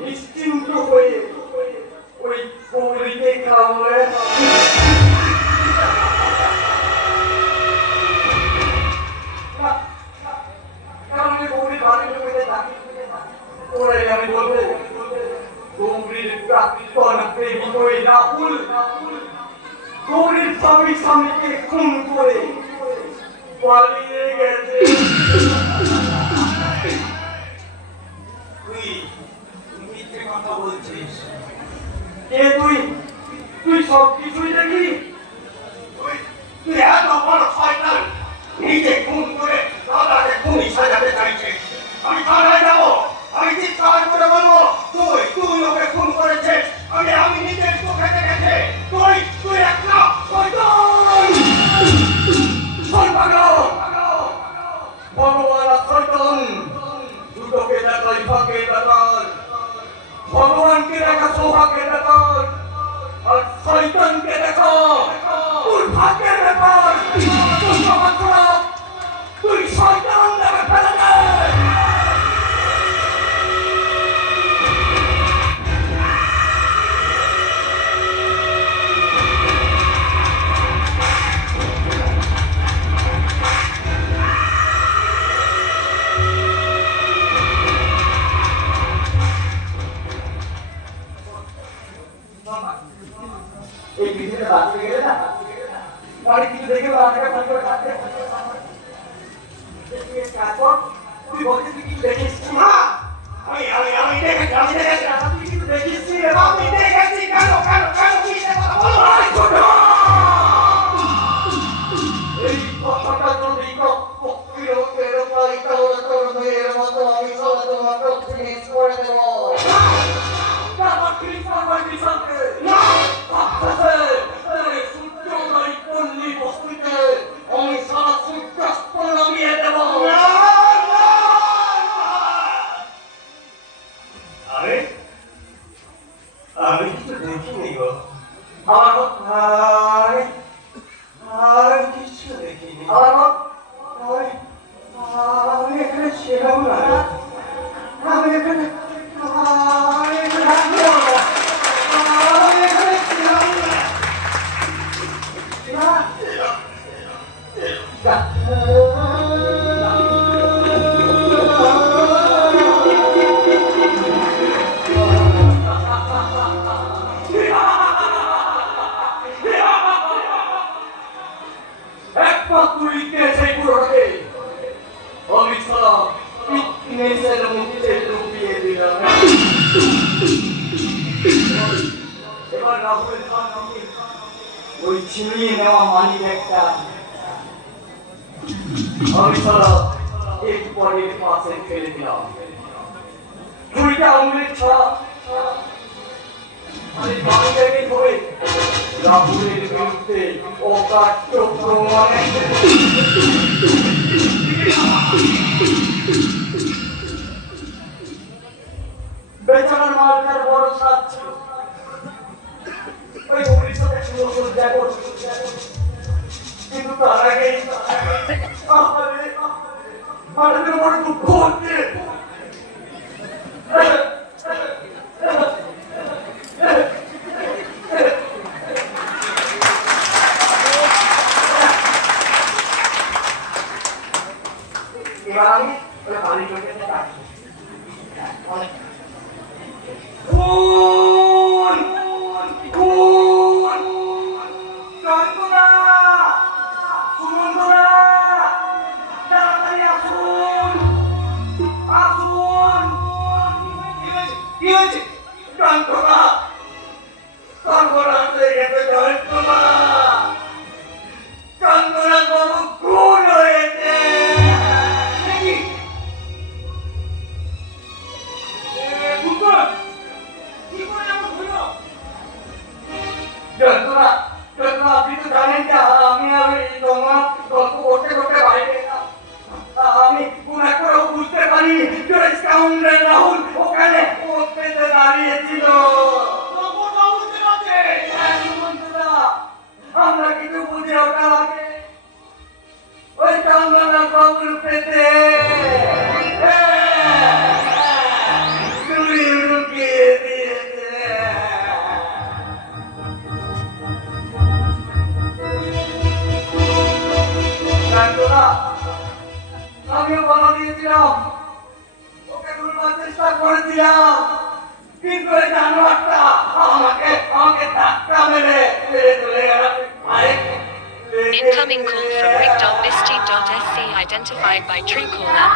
নিশ্চিন্ত হয়ে গৌরীকে কামড়ে গৌরী বাড়ি ঢুকে থাকি ওরাই আমি বলবো গৌরীর প্রাক্তন প্রেমিক ওই রাহুল গৌরীর স্বামীকে খুন করে পালিয়ে গেছে। তুই মিথ্যে কথা বলছিস। কে তুই সব কিছুই দেখলি? তুই এত বড় শয়তান, নিজে খুন করে দাদাকে খুনি সাজাতে চাইছিস। আমি থানায় যাবো, আমি চিৎকার করে বলবো তুই ওকে খুন করেছিস। আমি নিজের চোখে দেখেছি। তুই একটা শয়তান। ভগবান শয়তান দুটোকে দেখাই ভাগের ব্যাপার, ভগবানকে দেখা সৌভাগ্যের ব্যাপার আর শয়তানকে দেখা তোর ভাগ্যের ব্যাপার। তুই শয়তান দেখে ফেলে দে। এই পৃথিবীতে বাঁচতে গেলে না বাড়ি কিছু দেখে বাচ্চাকে ফোন করে কাঁদতে তুই বলছিস তুই কিছু দেখিস? আমি দেখেছি, তুই কিছু দেখিস? আমি দেখেছি। কেন মিথ্যে কথা বলবো? এই কথাটা যদি পক্ষীর পাই তাহলে তোর মেয়ের মতো আমি তোমাকে ফিনিশ করে দেবো। আমি সারা সূর্যাস্ত নামিয়ে দেবো। আমি কিছু দেখিনি গো। আমার আর কিছু দেখিনি। আমি এখানে ছিলাম না। আমি এখানে এবার রাহুল ওই ছিনিয়ে নেওয়া মানি ব্যাগটা আমি সারা একটু পরে পাশে ফেলে দিলাম। দুইটা আঙুলের ছড়া আমি মানি ব্যাগে ধরে রাহুলের বিরুদ্ধে অকাট্য প্রমাণে বেচারার মালটার বড় সাথ ছিল। ওই ভবিষ্যতে সুযোগ কিন্তু তার আগে আমাদের বড় দুঃখ হচ্ছে। এবার আমি বাড়ি চলে যাচ্ছি। আপনি তো জানেন যে আমি তোমার গল্প করতে করতে বাইরে আমি গুণা করেও বুঝতে পারি রাহুল ওখানে পেতে দাঁড়িয়েছিল। আমরা কিছু বুঝে ওঠার আগে ওই কামরানা বাবুর পেতে আমিও বলা দিয়েছিলাম, ওকে তুলবার চেষ্টা করেছিলাম, কিন্তু এই জানোয়ারটা আমাকে আমাকে ধাক্কা মেরে মেরে চলে গেল। Incoming call from Rick.Misty.SC identified by Truecaller.